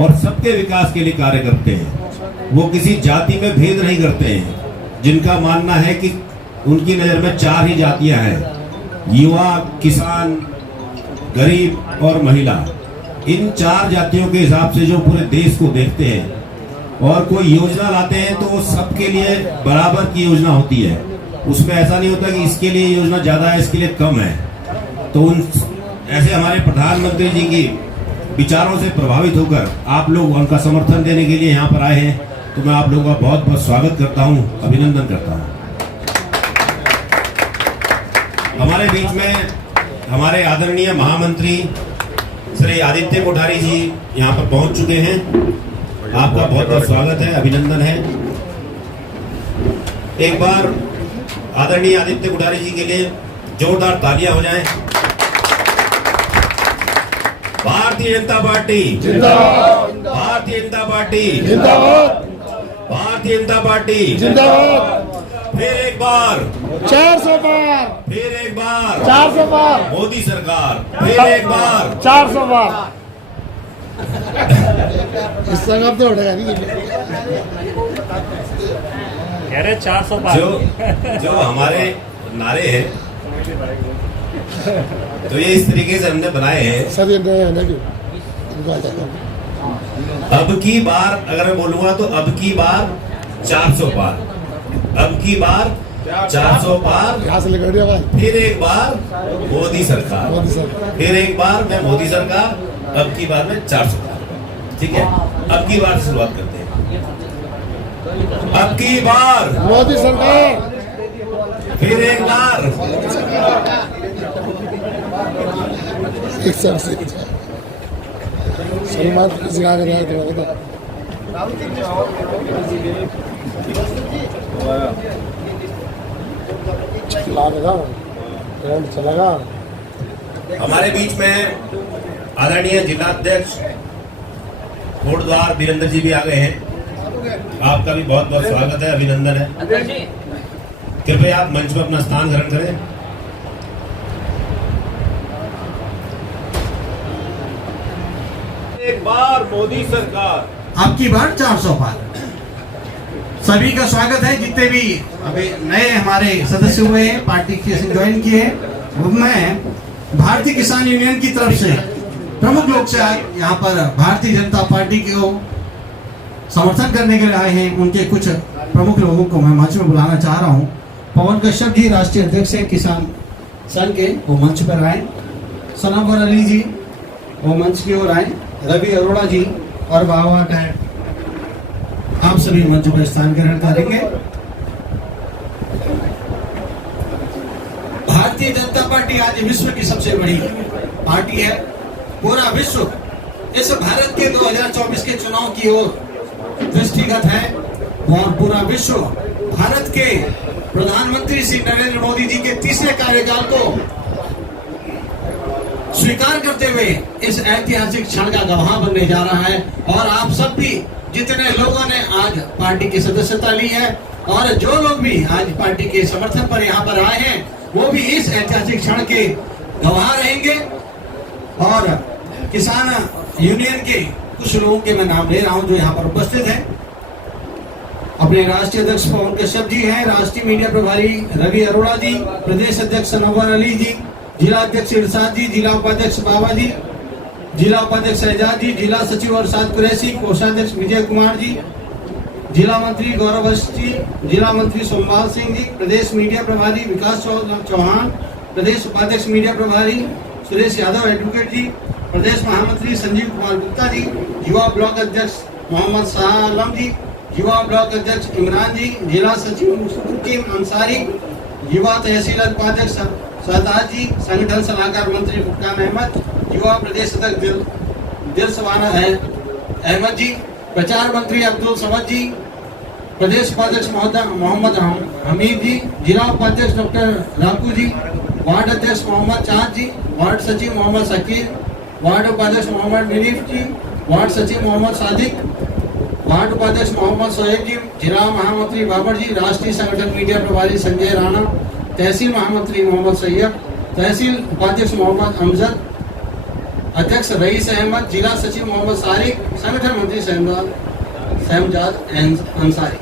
और सबके विकास के लिए कार्य करते हैं। वो किसी जाति में भेद नहीं करते हैं, जिनका मानना है कि उनकी नज़र में 4 ही जातियां हैं, युवा, किसान, गरीब और महिला। इन 4 जातियों के हिसाब से जो पूरे देश को देखते हैं और कोई योजना लाते हैं तो वो सबके लिए बराबर की योजना होती है। उसमें ऐसा नहीं होता कि इसके लिए योजना ज़्यादा है, इसके लिए कम है। तो उन ऐसे हमारे प्रधानमंत्री जी की विचारों से प्रभावित होकर आप लोग उनका समर्थन देने के लिए यहाँ पर आए हैं, तो मैं आप लोगों का बहुत बहुत स्वागत करता हूँ, अभिनंदन करता हूँ। हमारे बीच में हमारे आदरणीय महामंत्री श्री आदित्य कोठारी जी यहाँ पर पहुँच चुके हैं। आपका बहुत बहुत स्वागत है, अभिनंदन है। एक बार आदरणीय आदित्य कोठारी जी के लिए जोरदार तालियां हो जाएं। भारतीय जनता पार्टी जिंदाबाद, भारतीय जनता पार्टी जिंदाबाद, भारतीय जनता पार्टी जिंदाबाद। फिर एक बार 400 पार, फिर एक बार 400 पार, मोदी सरकार, फिर एक बार 400 पार। इस संगम तो उठेगा नहीं। कह रहे 400 पार। जो हमारे नारे हैं तो ये इस तरीके से हमने बनाए हैं। सर अब की बार अगर मैं बोलूंगा तो अब की बार 400 पार, अब की बार 400 पार, यहाँ से लेकर भाई। फिर एक बार मोदी सरकार, मोदी सरकार, फिर एक बार मैं मोदी सरकार, अब की बार में 400 पार। ठीक है, अब की बार शुरुआत करते हैं। अब की बार मोदी सरकार, फिर एक बार एक सर से सलमान सिखा कर रहा है। चलेगा। हमारे बीच में आदरणीय जिलाध्यक्ष कोटद्वार वीरेंद्र जी भी आ गए हैं। आपका भी बहुत बहुत स्वागत है, अभिनंदन है। कृपया आप मंच पर अपना स्थान ग्रहण करें। एक बार मोदी सरकार, अब की बार 400 पार। सभी का स्वागत है। जितने भी अभी नए हमारे सदस्य हुए हैं, पार्टी के ज्वाइन किए हैं, मैं भारतीय किसान यूनियन की तरफ से प्रमुख लोग से यहाँ पर भारतीय जनता पार्टी को समर्थन करने के लिए आए हैं। उनके कुछ प्रमुख लोगों को मैं मंच में बुलाना चाह रहा हूँ। पवन कश्यप जी राष्ट्रीय अध्यक्ष है किसान संघ के, वो मंच पर आए। सनावर अली जी वो मंच की ओर आए। रवि अरोड़ा जी और बाबा टैट, आप सभी मंच पर स्थान ग्रहण करेंगे। भारतीय जनता पार्टी आज विश्व की सबसे बड़ी पार्टी है। पूरा विश्व इस भारत के 2024 के चुनाव की ओर दृष्टिगत है और पूरा विश्व भारत के प्रधानमंत्री श्री नरेंद्र मोदी जी के तीसरे कार्यकाल को स्वीकार करते हुए इस ऐतिहासिक क्षण का गवाह बनने जा रहा है। और आप सब भी जितने लोगों ने आज पार्टी की सदस्यता ली है और जो लोग भी आज पार्टी के समर्थन पर यहाँ पर आए हैं, वो भी इस ऐतिहासिक क्षण के गवाह रहेंगे। और किसान यूनियन के कुछ लोगों के मैं नाम ले रहा हूं जो यहाँ पर उपस्थित हैं। अपने राष्ट्रीय अध्यक्ष पवन कश्यप जी हैं, राष्ट्रीय मीडिया प्रभारी रवि अरोड़ा जी, प्रदेश अध्यक्ष सनावर अली जी, जिला अध्यक्ष इरशाद जी, जिला उपाध्यक्ष बाबा जी, जिला उपाध्यक्ष शहजाद जी, जिला सचिव अरशद कुरैशी, कोषाध्यक्ष विजय कुमार जी, जिला मंत्री गौरव अष्ट जी, जिला मंत्री सोमवाल सिंह जी, प्रदेश मीडिया प्रभारी विकास चौहान, प्रदेश उपाध्यक्ष मीडिया प्रभारी सुरेश यादव एडवोकेट जी, प्रदेश महामंत्री संजीव कुमार गुप्ता जी, युवा ब्लॉक अध्यक्ष मोहम्मद शाह आलम जी, युवा ब्लॉक अध्यक्ष इमरान जी, जिला सचिव मुस्लिम अंसारी, युवा तहसील उपाध्यक्ष सरदार जी, संगठन सलाहकार मंत्री फुरकान अहमद, युवा प्रदेश अध्यक्ष दिलसवाना अहमद जी, प्रचार मंत्री अब्दुल समद जी, प्रदेश उपाध्यक्ष मोहम्मद हमीद जी, जिला उपाध्यक्ष डॉक्टर राकू जी, वार्ड अध्यक्ष मोहम्मद चांद जी, वार्ड सचिव मोहम्मद शकीर, वार्ड उपाध्यक्ष मोहम्मद नीफ जी, वार्ड सचिव मोहम्मद सादिक, वार्ड उपाध्यक्ष मोहम्मद सोहेब जी, जिला महामंत्री बाबर जी, राष्ट्रीय संगठन मीडिया प्रभारी संजय राणा, तहसील महामंत्री मोहम्मद सैयद, तहसील उपाध्यक्ष मोहम्मद अमजद, अध्यक्ष रईस अहमद, जिला सचिव मोहम्मद सारिक, संगठन मंत्री सहमजाद अंसारी,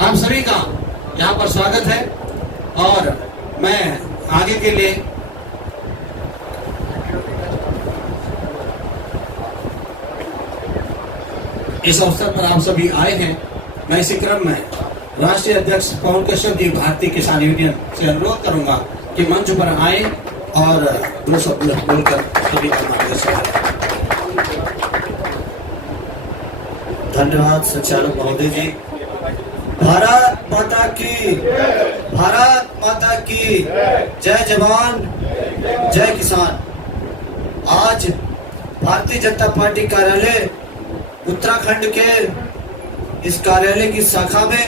आप सभी का यहाँ पर स्वागत है। और मैं आगे के लिए इस अवसर पर आप सभी आए हैं, मैं इसी क्रम में राष्ट्रीय अध्यक्ष पवन कश्यप जी भारतीय किसान यूनियन से अनुरोध करूंगा कि मंच पर आए और दो शब्द बोलकर सभी का मार्गदर्शन करें। धन्यवाद संचालक महोदय जी। भारत माता की, भारत माता की जय जवान जय किसान। आज भारतीय जनता पार्टी कार्यालय उत्तराखंड के इस कार्यालय की शाखा में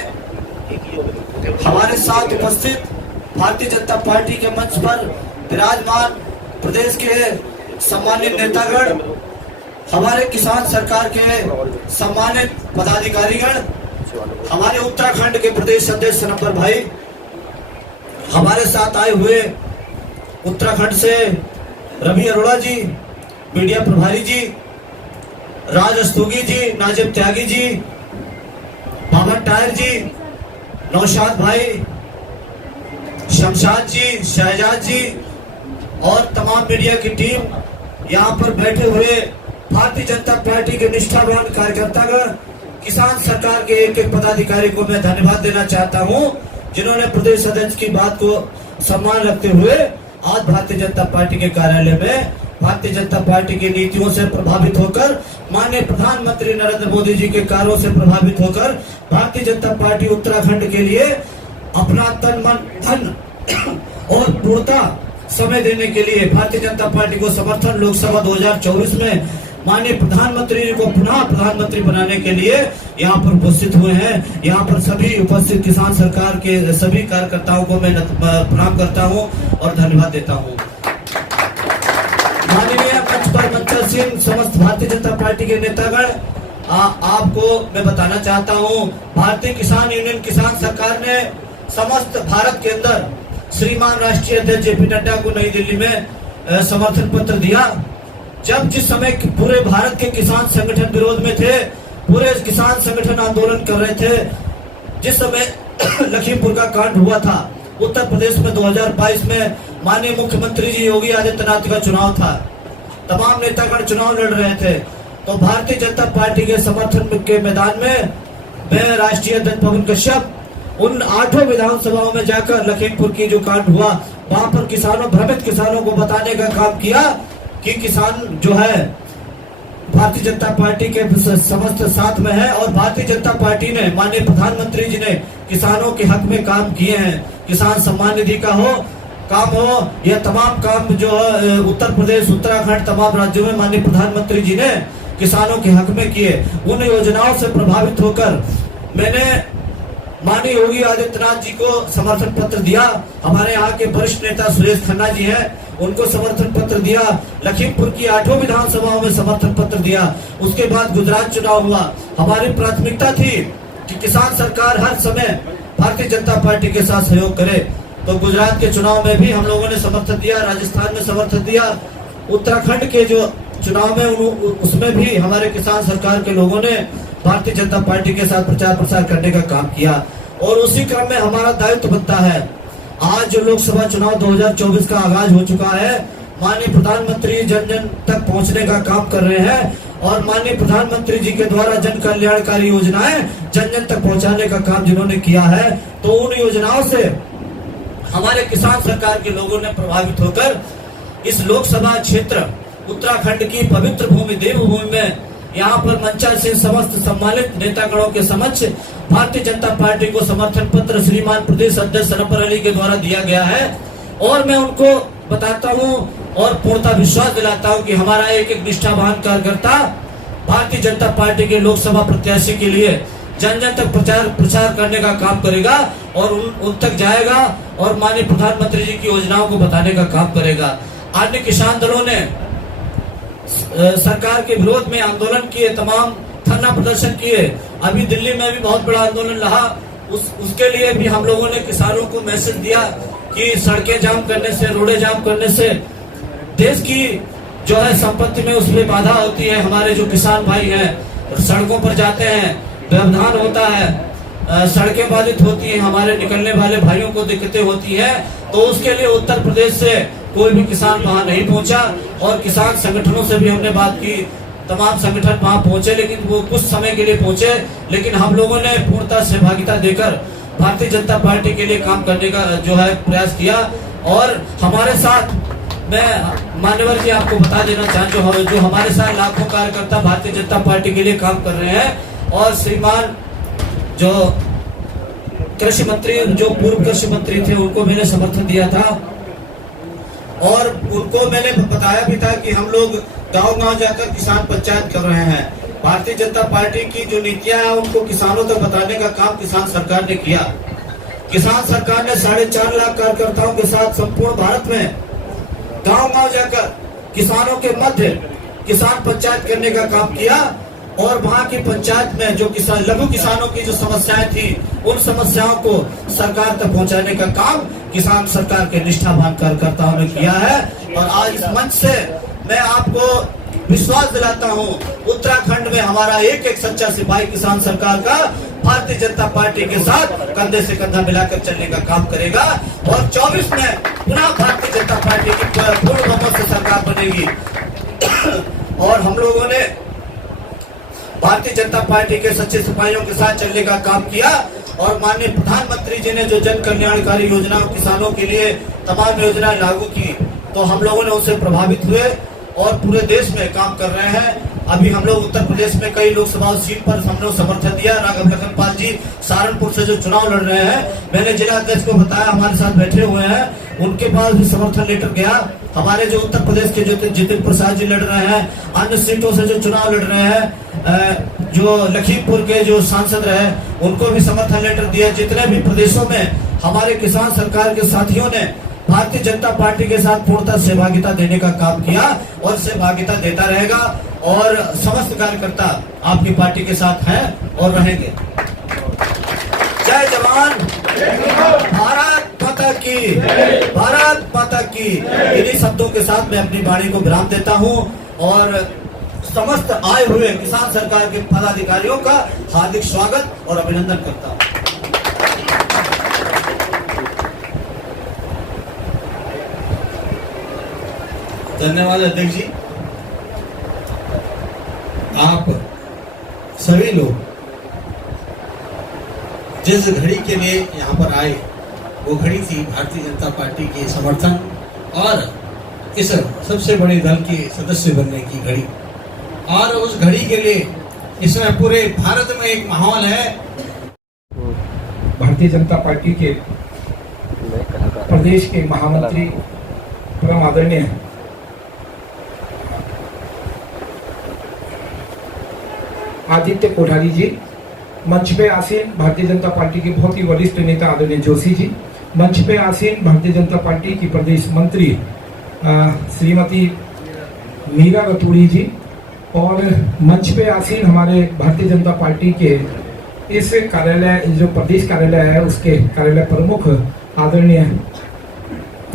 हमारे साथ उपस्थित भारतीय जनता पार्टी के मंच पर विराजमान प्रदेश के सम्मानित नेतागण, हमारे किसान सरकार के सम्मानित पदाधिकारीगण, हमारे उत्तराखंड के प्रदेश अध्यक्ष नंबर भाई, हमारे साथ आए हुए उत्तराखंड से रवि अरोड़ा जी, मीडिया प्रभारी जी, राज अस्तुगी जी, नाजिब त्यागी जी, बाबा टायर जी, नौशाद भाई, शमशाद जी, शहजाद जी और तमाम मीडिया की टीम, यहाँ पर बैठे हुए भारतीय जनता पार्टी के निष्ठावान कार्यकर्तागण, किसान सरकार के एक एक पदाधिकारी को मैं धन्यवाद देना चाहता हूँ, जिन्होंने प्रदेश अध्यक्ष की बात को सम्मान रखते हुए आज भारतीय जनता पार्टी के कार्यालय में भारतीय जनता पार्टी की नीतियों से प्रभावित होकर, माननीय प्रधानमंत्री नरेंद्र मोदी जी के कार्यों से प्रभावित होकर भारतीय जनता पार्टी उत्तराखंड के लिए अपना तन मन धन और पूर्णता समय देने के लिए भारतीय जनता पार्टी को समर्थन लोकसभा 2024 में माननीय प्रधानमंत्री जी को पुनः प्रधानमंत्री बनाने के लिए यहाँ पर उपस्थित हुए हैं। यहाँ पर सभी उपस्थित किसान सरकार के सभी कार्यकर्ताओं को मैं प्रणाम करता हूँ और धन्यवाद देता हूँ। माननीय मंच पर मंचल सिंह, समस्त भारतीय जनता पार्टी के नेतागण, आपको मैं बताना चाहता हूँ, भारतीय किसान यूनियन किसान सरकार ने समस्त भारत के अंदर श्रीमान राष्ट्रीय अध्यक्ष जेपी नड्डा को नई दिल्ली में समर्थन पत्र दिया। जब जिस समय पूरे भारत के किसान संगठन विरोध में थे, पूरे किसान संगठन आंदोलन कर रहे थे, जिस समय लखीमपुर का कांड हुआ था, उत्तर प्रदेश में 2022 में माननीय मुख्यमंत्री जी योगी आदित्यनाथ का चुनाव था, तमाम नेतागण चुनाव लड़ रहे थे, तो भारतीय जनता पार्टी के समर्थन के मैदान में मैं राष्ट्रीय अध्यक्ष पवन कश्यप उन 8 विधानसभाओं में जाकर लखीमपुर की जो कांड हुआ, वहां पर किसानों, भ्रमित किसानों को बताने का काम किया कि किसान जो है भारतीय जनता पार्टी के समस्त साथ में है और भारतीय जनता पार्टी ने, माननीय प्रधानमंत्री जी ने किसानों के हक में काम किए हैं। किसान सम्मान निधि का काम हो, यह तमाम काम जो उत्तर प्रदेश, उत्तराखंड, तमाम राज्यों में माननीय प्रधानमंत्री जी ने किसानों के हक में किए। उन योजनाओं से प्रभावित होकर मैंने माननीय योगी आदित्यनाथ जी को समर्थन पत्र दिया। हमारे यहाँ के वरिष्ठ नेता सुरेश खन्ना जी हैं, उनको समर्थन पत्र दिया। लखीमपुर की 8 विधानसभाओं में समर्थन पत्र दिया। उसके बाद गुजरात चुनाव हुआ। हमारी प्राथमिकता थी कि किसान सरकार हर समय भारतीय जनता पार्टी के साथ सहयोग करे, तो गुजरात के चुनाव में भी हम लोगों ने समर्थन दिया, राजस्थान में समर्थन दिया, उत्तराखंड के जो चुनाव में उसमें भी हमारे किसान सरकार के लोगों ने भारतीय जनता पार्टी के साथ प्रचार प्रसार करने का काम किया। और उसी क्रम में हमारा दायित्व बनता है, आज जो लोकसभा चुनाव 2024 का आगाज हो चुका है, माननीय प्रधानमंत्री जन जन तक पहुंचने का काम कर रहे हैं और माननीय प्रधानमंत्री जी के द्वारा जन कल्याणकारी योजनाएं जन जन तक पहुंचाने का काम जिन्होंने किया है, तो उन योजनाओं से हमारे किसान सरकार के लोगों ने प्रभावित होकर इस लोकसभा क्षेत्र उत्तराखंड की पवित्र भूमि, देवभूमि में यहाँ पर मंचा से समस्त सम्मानित नेतागणों के समक्ष भारतीय जनता पार्टी को समर्थन पत्र श्रीमान प्रदेश अध्यक्ष सरफर अली के द्वारा दिया गया है। और मैं उनको बताता हूँ और पूर्णतः विश्वास दिलाता हूँ कि हमारा एक एक निष्ठावान कार्यकर्ता भारतीय जनता पार्टी के लोकसभा प्रत्याशी के लिए जन जन तक प्रचार करने का काम करेगा और उन तक जाएगा और माननीय प्रधानमंत्री जी की योजनाओं को बताने का काम करेगा। अन्य किसान दलों ने सरकार के विरोध में आंदोलन किए, तमाम धरना प्रदर्शन किए। अभी दिल्ली में भी बहुत बड़ा आंदोलन रहा, उसके लिए भी हम लोगों ने किसानों को मैसेज दिया कि सड़कें जाम करने से, रोडें जाम करने से देश की जो है संपत्ति में उसमें बाधा होती है। हमारे जो किसान भाई हैं सड़कों पर जाते हैं, व्यवधान होता है, सड़कें बाधित होती हैं, हमारे निकलने वाले भाइयों को दिक्कतें होती है। तो उसके लिए उत्तर प्रदेश से कोई भी किसान वहां नहीं पहुंचा और किसान संगठनों से भी हमने बात की, तमाम संगठन वहां पहुंचे, लेकिन वो कुछ समय के लिए पहुंचे। लेकिन हम लोगों ने पूर्णतः सहभागिता देकर भारतीय जनता पार्टी के लिए काम करने का जो है प्रयास किया। और हमारे साथ मैं मान्यवर जी आपको बता देना चाहूँ जो हमारे साथ लाखों कार्यकर्ता भारतीय जनता पार्टी के लिए काम कर रहे हैं। और श्रीमान जो कृषि मंत्री, जो पूर्व कृषि मंत्री थे, उनको मैंने समर्थन दिया था और उनको मैंने बताया भी था कि हम लोग गांव-गांव जाकर किसान पंचायत कर रहे हैं। भारतीय जनता पार्टी की जो नीतियां हैं उनको किसानों तक बताने का काम किसान सरकार ने किया। किसान सरकार ने 4.5 लाख कार्यकर्ताओं के साथ संपूर्ण भारत में गांव-गांव जाकर किसानों के मध्य किसान पंचायत करने का काम किया और वहां की पंचायत में जो किसान लघु किसानों की जो समस्याएं थी उन समस्याओं को सरकार तक पहुंचाने का काम किसान सरकार के निष्ठावान कार्यकर्ताओं ने किया है। और आज इस मंच से मैं आपको विश्वास दिलाता हूं, उत्तराखंड में हमारा एक एक सच्चा सिपाही किसान सरकार का भारतीय जनता पार्टी के साथ कंधे से कंधा मिलाकर चलने का काम करेगा और 24 में पुनः भारतीय जनता पार्टी की पूर्ण बहुमत से सरकार बनेगी। और हम लोगों ने भारतीय जनता पार्टी के सच्चे सिपाहियों के साथ चलने का काम किया और माननीय प्रधानमंत्री जी ने जो जन कल्याणकारी योजना किसानों के लिए तमाम योजनाएं लागू की, तो हम लोगों ने उससे प्रभावित हुए और पूरे देश में काम कर रहे हैं। अभी हम लोग उत्तर प्रदेश में कई लोकसभा सीट पर हम लोग समर्थन दिया। राघव लखन पाल जी सहारनपुर से जो चुनाव लड़ रहे हैं, मैंने जिला अध्यक्ष को बताया, हमारे साथ बैठे हुए हैं, उनके पास भी समर्थन लेटर गया। हमारे जो उत्तर प्रदेश के जो जितिन प्रसाद जी लड़ रहे हैं, अन्य सीटों से जो चुनाव लड़ रहे हैं, जो लखीमपुर के जो सांसद रहे उनको भी समर्थन लेटर दिया। जितने भी प्रदेशों में हमारे किसान सरकार के साथियों ने भारतीय जनता पार्टी के साथ पूर्णतः सहभागिता देने का काम किया और सहभागिता देता रहेगा और समस्त कार्यकर्ता आपकी पार्टी के साथ हैं और रहेंगे। जय जवान, भारत माता की, भारत माता की। इन्हीं शब्दों के साथ मैं अपनी वाणी को विराम देता हूं और समस्त आए हुए किसान सरकार के पदाधिकारियों का हार्दिक स्वागत और अभिनंदन करता हूं। धन्यवाद अध्यक्ष जी। आप सभी लोग जिस घड़ी के लिए यहाँ पर आए वो घड़ी थी भारतीय जनता पार्टी के समर्थन और इस सबसे बड़े दल के सदस्य बनने की घड़ी। और उस घड़ी के लिए इसमें पूरे भारत में एक माहौल है। भारतीय जनता पार्टी के प्रदेश के महामंत्री परम आदरणीय आदित्य कोठारी जी, मंच पे आसीन भारतीय जनता पार्टी के बहुत ही वरिष्ठ नेता आदरणीय जोशी जी, मंच पे आसीन भारतीय जनता पार्टी की प्रदेश मंत्री श्रीमती मीरा रतूड़ी जी और मंच पे आसीन हमारे भारतीय जनता पार्टी के इस कार्यालय जो प्रदेश कार्यालय है उसके कार्यालय प्रमुख आदरणीय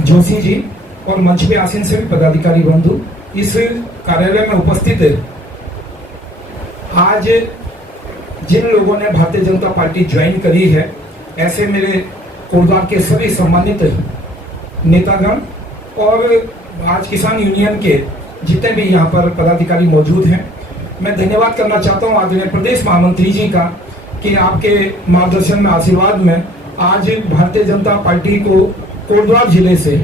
जोशी जी और मंच पे आसीन सभी पदाधिकारी बंधु। इस कार्यालय में उपस्थित आज जिन लोगों ने भारतीय जनता पार्टी ज्वाइन करी है, ऐसे मेरे कोटद्वार के सभी सम्मानित नेतागण और आज किसान यूनियन के जितने भी यहाँ पर पदाधिकारी मौजूद हैं, मैं धन्यवाद करना चाहता हूँ आदरणीय प्रदेश महामंत्री जी का कि आपके मार्गदर्शन में, आशीर्वाद में आज भारतीय जनता पार्टी को कोटद्वार जिले से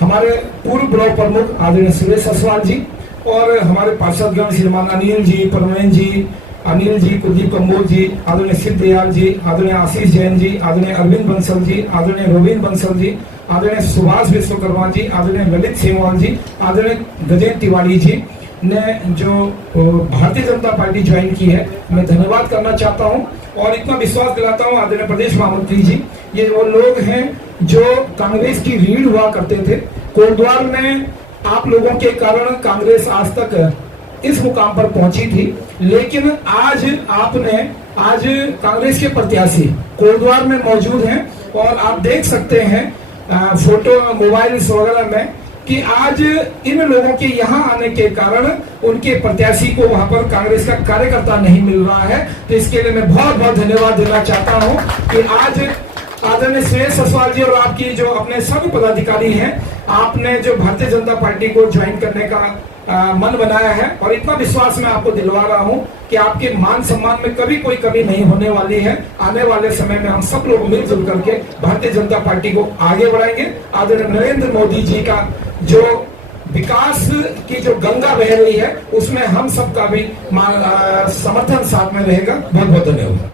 हमारे पूर्व ब्लॉक प्रमुख आदरणीय सुरेश असवाल जी और हमारे पार्षदगण श्रीमान अनिल जी, परमेन जी, अनिल जी, कुलदीप कम्बोज जी, आदरणीय शिव दयाल जी, आदरणीय आशीष जैन जी, आदरणीय अरविंद बंसल जी, आदरणीय रोविंद बंसल जी, आदरणीय सुभाष विश्वकर्मा जी, आदरणीय ललित सेमवाल जी, आदरणीय गजेंद्र तिवारी जी ने जो भारतीय जनता पार्टी ज्वाइन की है, मैं धन्यवाद करना चाहता हूँ और इतना विश्वास दिलाता हूँ आदरणीय प्रदेश महामंत्री जी, ये वो लोग हैं जो कांग्रेस की रीढ़ हुआ करते थे। कोटद्वार में आप लोगों के कारण कांग्रेस आज तक इस मुकाम पर पहुंची थी, लेकिन आज आपने आज कांग्रेस के प्रत्याशी कोटद्वार में मौजूद हैं और आप देख सकते हैं फोटो मोबाइल वगैरह में कि आज इन लोगों के यहाँ आने के कारण उनके प्रत्याशी को वहां पर कांग्रेस का कार्यकर्ता नहीं मिल रहा है। तो इसके लिए मैं बहुत बहुत धन्यवाद देना चाहता हूं कि आज आदरणीय सुरेश ससवाल जी और आपकी जो अपने सभी पदाधिकारी हैं, आपने जो भारतीय जनता पार्टी को ज्वाइन करने का मन बनाया है, और इतना विश्वास मैं आपको दिलवा रहा हूं कि आपके मान सम्मान में कभी कोई कमी नहीं होने वाली है। आने वाले समय में हम सब लोग मिलजुल करके भारतीय जनता पार्टी को आगे बढ़ाएंगे। आदरणीय नरेंद्र मोदी जी का जो विकास की जो गंगा बह रही है, उसमें हम सबका भी समर्थन साथ में रहेगा। बहुत बहुत धन्यवाद।